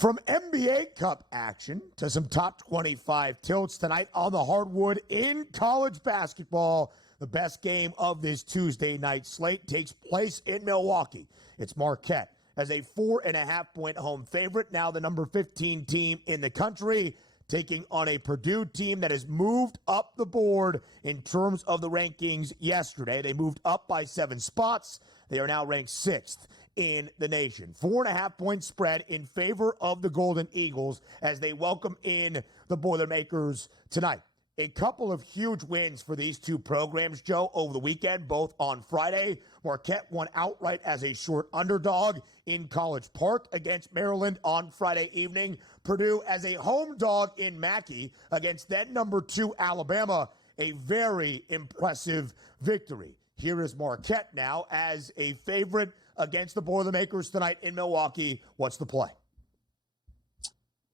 From NBA Cup action to some top 25 tilts tonight on the hardwood in college basketball, the best game of this Tuesday night slate takes place in Milwaukee. It's Marquette as a 4.5-point home favorite, now the number 15 team in the country, taking on a Purdue team that has moved up the board in terms of the rankings yesterday. They moved up by 7 spots. They are now ranked 6th in the nation. 4.5-point spread in favor of the Golden Eagles as they welcome in the Boilermakers tonight. A couple of huge wins for these two programs, Joe, over the weekend, both on Friday. Marquette won outright as a short underdog in College Park against Maryland on Friday evening. Purdue as a home dog in Mackey against then number 2 Alabama. A very impressive victory. Here is Marquette now as a favorite against the Boilermakers tonight in Milwaukee. What's the play?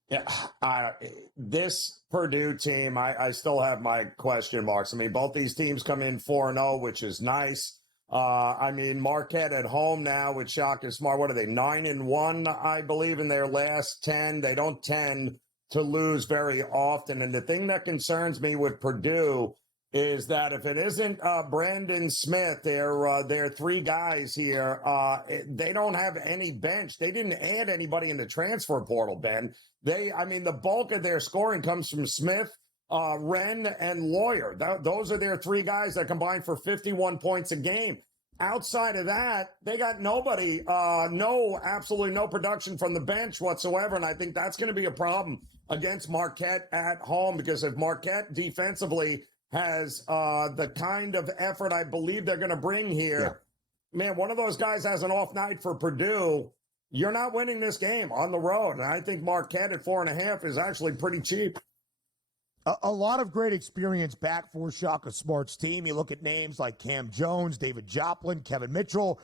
Yeah, this Purdue team, I still have my question marks. I mean, both these teams come in 4-0, which is nice. Marquette at home now with Shaka Smart. What are they, 9-1, I believe, in their last 10. They don't tend to lose very often. And the thing that concerns me with Purdue is that if it isn't Brandon Smith, their 3 guys here, they don't have any bench. They didn't add anybody in the transfer portal, Ben. The bulk of their scoring comes from Smith, Wren, and Lawyer. Those are their 3 guys that combine for 51 points a game. Outside of that, they got nobody, absolutely no production from the bench whatsoever, and I think that's going to be a problem against Marquette at home, because if Marquette defensively has the kind of effort I believe they're going to bring here, man, one of those guys has an off night for Purdue, you're not winning this game on the road. And I think Marquette at 4.5 is actually pretty cheap. A lot of great experience back for Shaka Smart's team. You look at names like Cam Jones, David Joplin, Stevie Mitchell,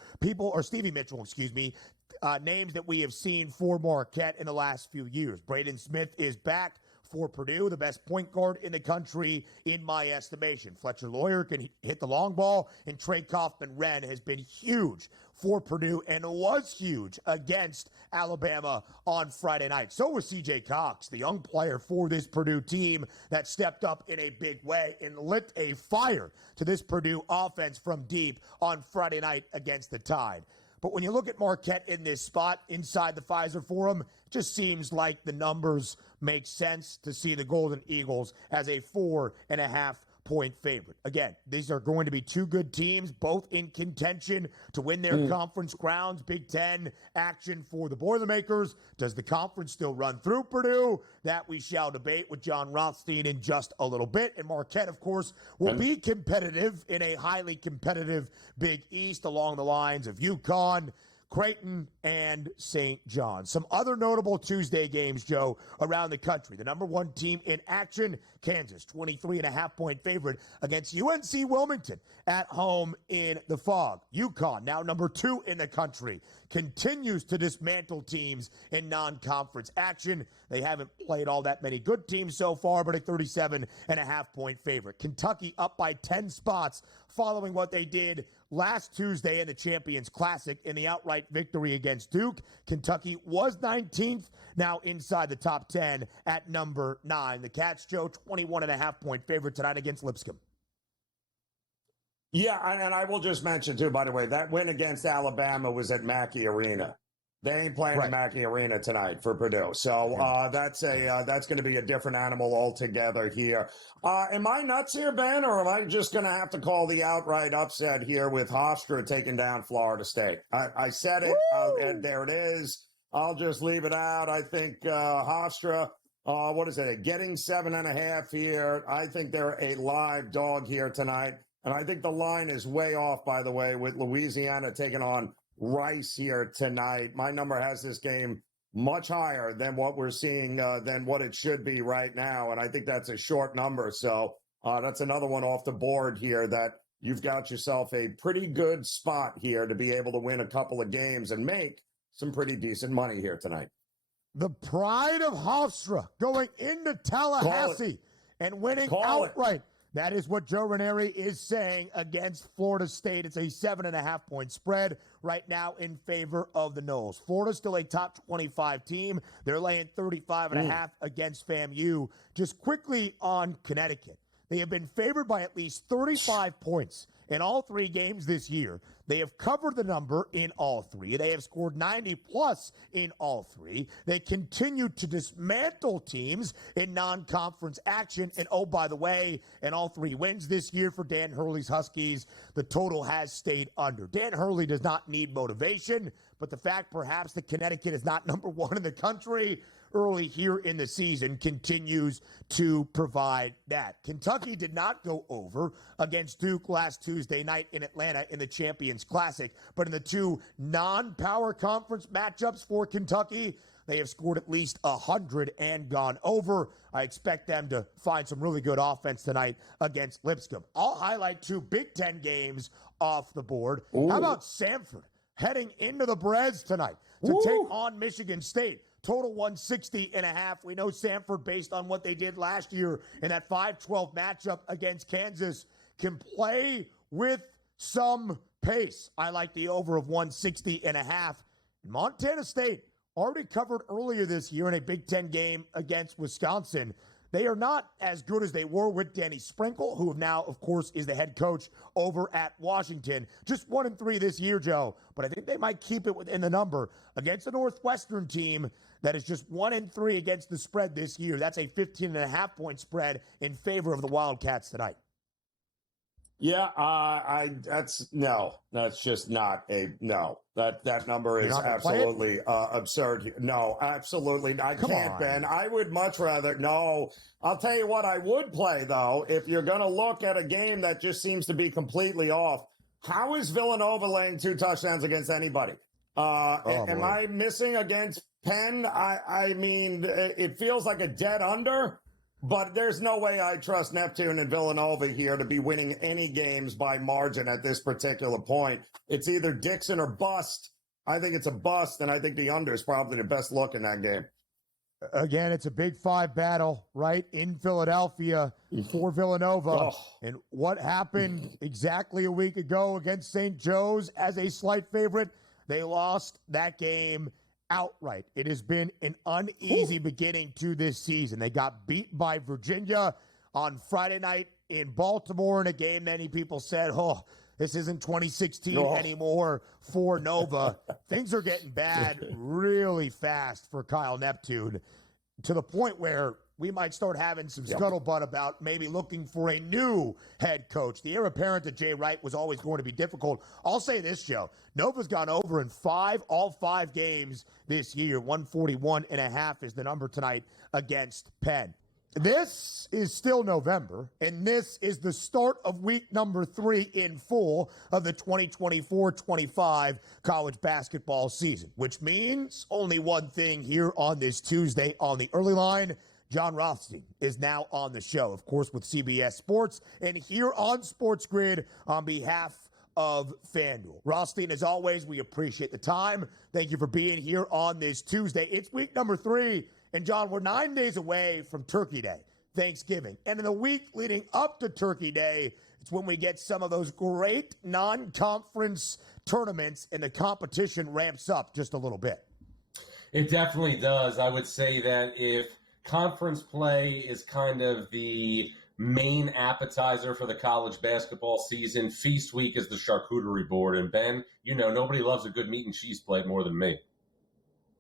names that we have seen for Marquette in the last few years. Braden Smith is back for Purdue, the best point guard in the country, in my estimation. Fletcher Lawyer can hit the long ball, and Trey Kaufman-Wren has been huge for Purdue and was huge against Alabama on Friday night. So was C.J. Cox, the young player for this Purdue team that stepped up in a big way and lit a fire to this Purdue offense from deep on Friday night against the Tide. But when you look at Marquette in this spot inside the Pfizer Forum, it just seems like the numbers make sense to see the Golden Eagles as a 4.5-point favorite. Again, these are going to be 2 good teams, both in contention to win their conference crowns. Big Ten action for the Boilermakers. Does the conference still run through Purdue? That we shall debate with John Rothstein in just a little bit. And Marquette, of course, will be competitive in a highly competitive Big East along the lines of UConn, Creighton, and St. John. Some other notable Tuesday games, Joe, around the country. The number 1 team in action, Kansas, 23.5-point favorite against UNC Wilmington at home in the Fog. UConn, now number 2 in the country, continues to dismantle teams in non-conference action. They haven't played all that many good teams so far, but a 37.5-point favorite. Kentucky up by 10 spots following what they did last Tuesday in the Champions Classic in the outright victory against Duke. Kentucky was 19th, now inside the top 10 at number 9. The Cats, Joe, 21.5-point favorite tonight against Lipscomb. Yeah, and I will just mention, too, by the way, that win against Alabama was at Mackey Arena. They ain't playing at Mackey Arena tonight for Purdue. So that's going to be a different animal altogether here. Am I nuts here, Ben, or am I just going to have to call the outright upset here with Hofstra taking down Florida State? I said it, and there it is. I'll just leave it out. I think Hofstra, getting 7.5 here. I think they're a live dog here tonight. And I think the line is way off, by the way, with Louisiana taking on Rice here tonight. My number has this game much higher than what we're seeing, than what it should be right now. And I think that's a short number. So that's another one off the board here that you've got yourself a pretty good spot here to be able to win a couple of games and make some pretty decent money here tonight. The pride of Hofstra going into Tallahassee and winning outright. That is what Joe Ranieri is saying against Florida State. It's a 7.5-point spread right now in favor of the Noles. Florida's still a top 25 team. They're laying 35.5 against FAMU. Just quickly on Connecticut. They have been favored by at least 35 points in all 3 games this year. They have covered the number in all 3. They have scored 90-plus in all 3. They continue to dismantle teams in non-conference action. And, oh, by the way, in all 3 wins this year for Dan Hurley's Huskies, the total has stayed under. Dan Hurley does not need motivation, but the fact perhaps that Connecticut is not number 1 in the country early here in the season continues to provide that. Kentucky did not go over against Duke last Tuesday night in Atlanta in the Champions Classic, but in the 2 non-power conference matchups for Kentucky, they have scored at least 100 and gone over. I expect them to find some really good offense tonight against Lipscomb. I'll highlight 2 Big Ten games off the board. Ooh. How about Samford heading into the Brez tonight to take on Michigan State? Total 160.5. We know Samford, based on what they did last year in that 5-12 matchup against Kansas, can play with some pace. I like the over of 160.5. Montana State already covered earlier this year in a Big Ten game against Wisconsin. They are not as good as they were with Danny Sprinkle, who now, of course, is the head coach over at Washington. Just 1-3 this year, Joe, but I think they might keep it within the number against the Northwestern team that is just 1-3 against the spread this year. That's a 15.5-point spread in favor of the Wildcats tonight. Yeah, that's just not a no. That number is absolutely absurd. No, absolutely. I can't, Ben. I would much rather. No, I'll tell you what I would play, though. If you're going to look at a game that just seems to be completely off, how is Villanova laying 2 touchdowns against anybody? Am I missing against Penn? I mean, it feels like a dead under. But there's no way I trust Neptune and Villanova here to be winning any games by margin at this particular point. It's either Dixon or bust. I think it's a bust, and I think the under is probably the best look in that game. Again, it's a Big 5 battle, right, in Philadelphia for Villanova. And what happened exactly a week ago against St. Joe's as a slight favorite? They lost that game outright. It has been an uneasy beginning to this season. They got beat by Virginia on Friday night in Baltimore in a game many people said, this isn't 2016 anymore for Nova. Things are getting bad really fast for Kyle Neptune, to the point where we might start having some scuttlebutt about maybe looking for a new head coach. The heir apparent to Jay Wright was always going to be difficult. I'll say this, Joe. Nova's gone over in all 5 games this year. 141.5 is the number tonight against Penn. This is still November, and this is the start of week number 3 in full of the 2024-25 college basketball season, which means only one thing here on this Tuesday on the early line. John Rothstein is now on the show, of course, with CBS Sports, and here on SportsGrid on behalf of FanDuel. Rothstein, as always, we appreciate the time. Thank you for being here on this Tuesday. It's week number 3, and John, we're 9 days away from Turkey Day, Thanksgiving. And in the week leading up to Turkey Day, it's when we get some of those great non-conference tournaments, and the competition ramps up just a little bit. It definitely does. I would say that if conference play is kind of the main appetizer for the college basketball season, Feast Week is the charcuterie board. And Ben, nobody loves a good meat and cheese plate more than me.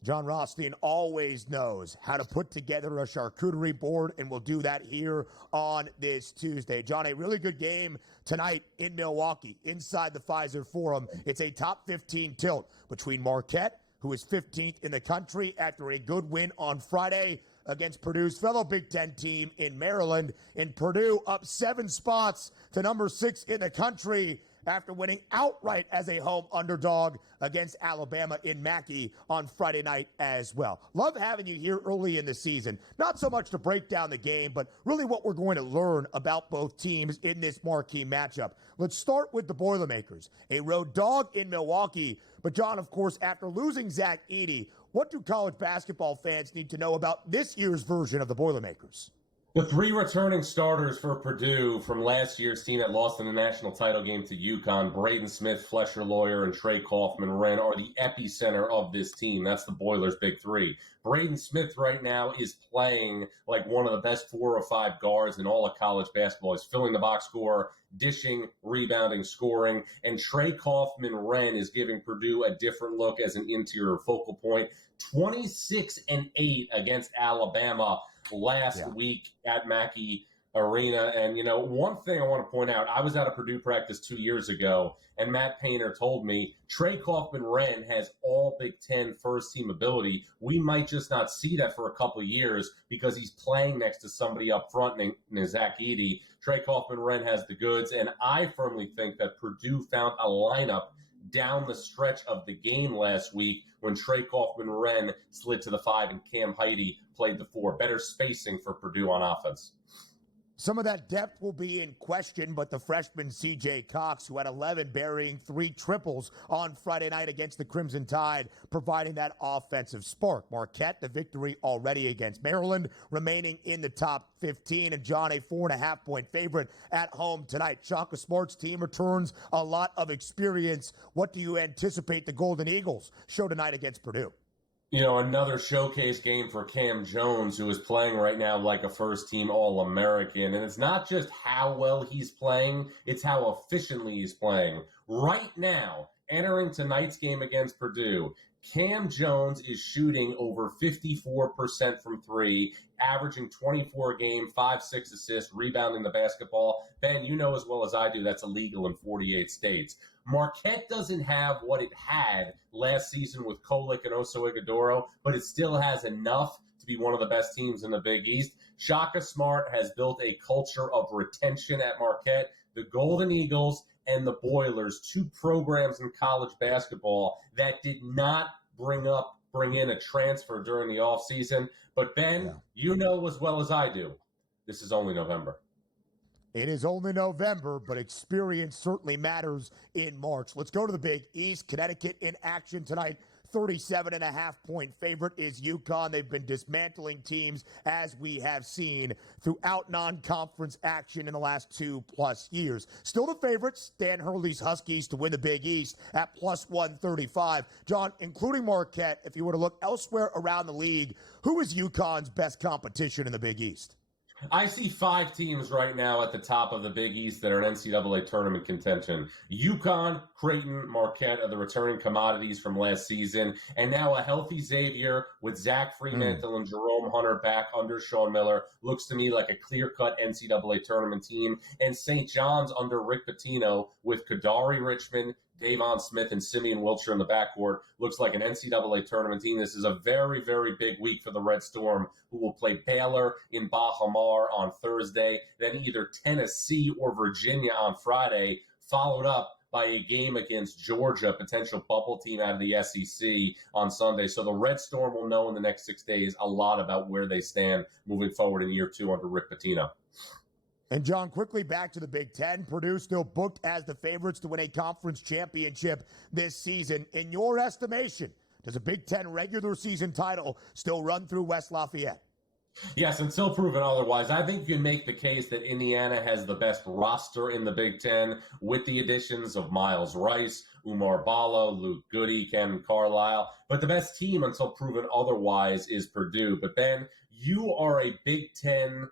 John Rothstein always knows how to put together a charcuterie board, and we'll do that here on this Tuesday. John, a really good game tonight in Milwaukee inside the Pfizer Forum. It's a top 15 tilt between Marquette, who is 15th in the country after a good win on Friday against Purdue's fellow Big Ten team in Maryland, and Purdue up 7 spots to number 6 in the country after winning outright as a home underdog against Alabama in Mackey on Friday night as well. Love having you here early in the season. Not so much to break down the game, but really what we're going to learn about both teams in this marquee matchup. Let's start with the Boilermakers, a road dog in Milwaukee. But John, of course, after losing Zach Edey, what do college basketball fans need to know about this year's version of the Boilermakers? The three returning starters for Purdue from last year's team that lost in the national title game to UConn, Braden Smith, Fletcher Lawyer, and Trey Kaufman-Renn, are the epicenter of this team. That's the Boilers' big three. Braden Smith right now is playing like one of the best 4 or 5 guards in all of college basketball. He's filling the box score, dishing, rebounding, scoring. And Trey Kaufman-Renn is giving Purdue a different look as an interior focal point. 26-8 against Alabama last week at Mackey Arena. And, one thing I want to point out, I was at a Purdue practice 2 years ago, and Matt Painter told me Trey Kaufman-Renn has all Big Ten first-team ability. We might just not see that for a couple of years because he's playing next to somebody up front named Zach Edey. Trey Kaufman-Renn has the goods, and I firmly think that Purdue found a lineup down the stretch of the game last week when Trey Kaufman-Renn slid to the 5 and Cam Heide played the 4. Better spacing for Purdue on offense. Some of that depth will be in question, but the freshman C.J. Cox, who had 11 burying 3 triples on Friday night against the Crimson Tide, providing that offensive spark. Marquette, the victory already against Maryland, remaining in the top 15. And John, a 4.5-point favorite at home tonight. Shaka Smart's team returns a lot of experience. What do you anticipate the Golden Eagles show tonight against Purdue? Another showcase game for Cam Jones, who is playing right now like a first-team All-American. And it's not just how well he's playing, it's how efficiently he's playing. Right now, entering tonight's game against Purdue, Cam Jones is shooting over 54% from 3, averaging 24 a game, 5-6 assists, rebounding the basketball. Ben, you know as well as I do, that's illegal in 48 states. Marquette doesn't have what it had last season with Kolek and Oso Ighodaro, but it still has enough to be one of the best teams in the Big East. Shaka Smart has built a culture of retention at Marquette. The Golden Eagles and the Boilers, 2 programs in college basketball that did not bring in a transfer during the offseason. But Ben, you know as well as I do, this is only November. It is only November, but experience certainly matters in March. Let's go to the Big East. Connecticut in action tonight. 37.5-point favorite is UConn. They've been dismantling teams, as we have seen, throughout non-conference action in the last 2+ years. Still the favorites, Dan Hurley's Huskies to win the Big East at +135. John, including Marquette, if you were to look elsewhere around the league, who is UConn's best competition in the Big East? I see 5 teams right now at the top of the Big East that are in NCAA tournament contention. UConn, Creighton, Marquette are the returning commodities from last season. And now a healthy Xavier with Zach Fremantle and Jerome Hunter back under Sean Miller looks to me like a clear-cut NCAA tournament team. And St. John's under Rick Pitino with Kadari Richmond, Davon Smith, and Simeon Wiltshire in the backcourt looks like an NCAA tournament team. This is a very, very big week for the Red Storm, who will play Baylor in Baha Mar on Thursday, then either Tennessee or Virginia on Friday, followed up by a game against Georgia, potential bubble team out of the SEC on Sunday. So the Red Storm will know in the next 6 days a lot about where they stand moving forward in year 2 under Rick Pitino. And John, quickly back to the Big Ten. Purdue still booked as the favorites to win a conference championship this season. In your estimation, does a Big Ten regular season title still run through West Lafayette? Yes, until proven otherwise. I think you can make the case that Indiana has the best roster in the Big Ten with the additions of Miles Rice, Umar Ballo, Luke Goody, Ken Carlisle. But the best team until proven otherwise is Purdue. But Ben, you are a Big Ten,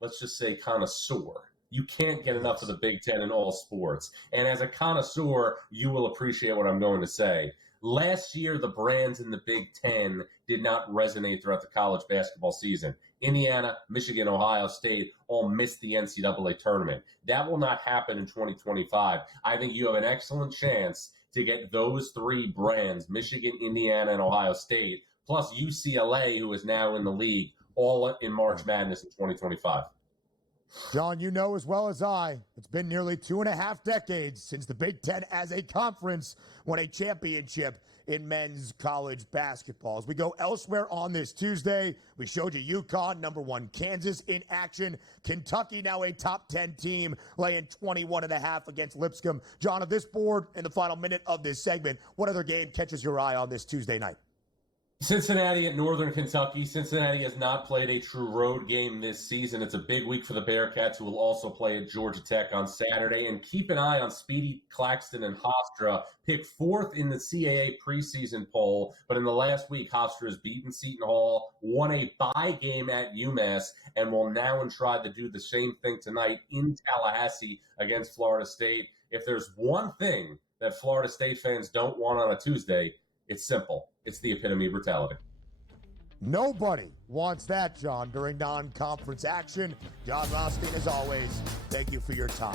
let's just say, connoisseur. You can't get enough of the Big Ten in all sports. And as a connoisseur, you will appreciate what I'm going to say. Last year, the brands in the Big Ten did not resonate throughout the college basketball season. Indiana, Michigan, Ohio State all missed the NCAA tournament. That will not happen in 2025. I think you have an excellent chance to get those 3 brands, Michigan, Indiana, and Ohio State, plus UCLA, who is now in the league, all in March Madness in 2025. John, you know as well as I, it's been nearly 2.5 decades since the Big Ten as a conference won a championship in men's college basketball. As we go elsewhere on this Tuesday, we showed you UConn, number 1 Kansas in action. Kentucky, now a top 10 team, laying 21.5 against Lipscomb. John, of this board, in the final minute of this segment, what other game catches your eye on this Tuesday night? Cincinnati at Northern Kentucky. Cincinnati has not played a true road game this season. It's a big week for the Bearcats, who will also play at Georgia Tech on Saturday. And keep an eye on Speedy Claxton and Hofstra, picked fourth in the CAA preseason poll. But in the last week, Hofstra has beaten Seton Hall, won a bye game at UMass, and will now try to do the same thing tonight in Tallahassee against Florida State. If there's one thing that Florida State fans don't want on a Tuesday, it's simple. It's the epitome of brutality. Nobody wants that, John, during non-conference action. John Rothstein, as always, thank you for your time.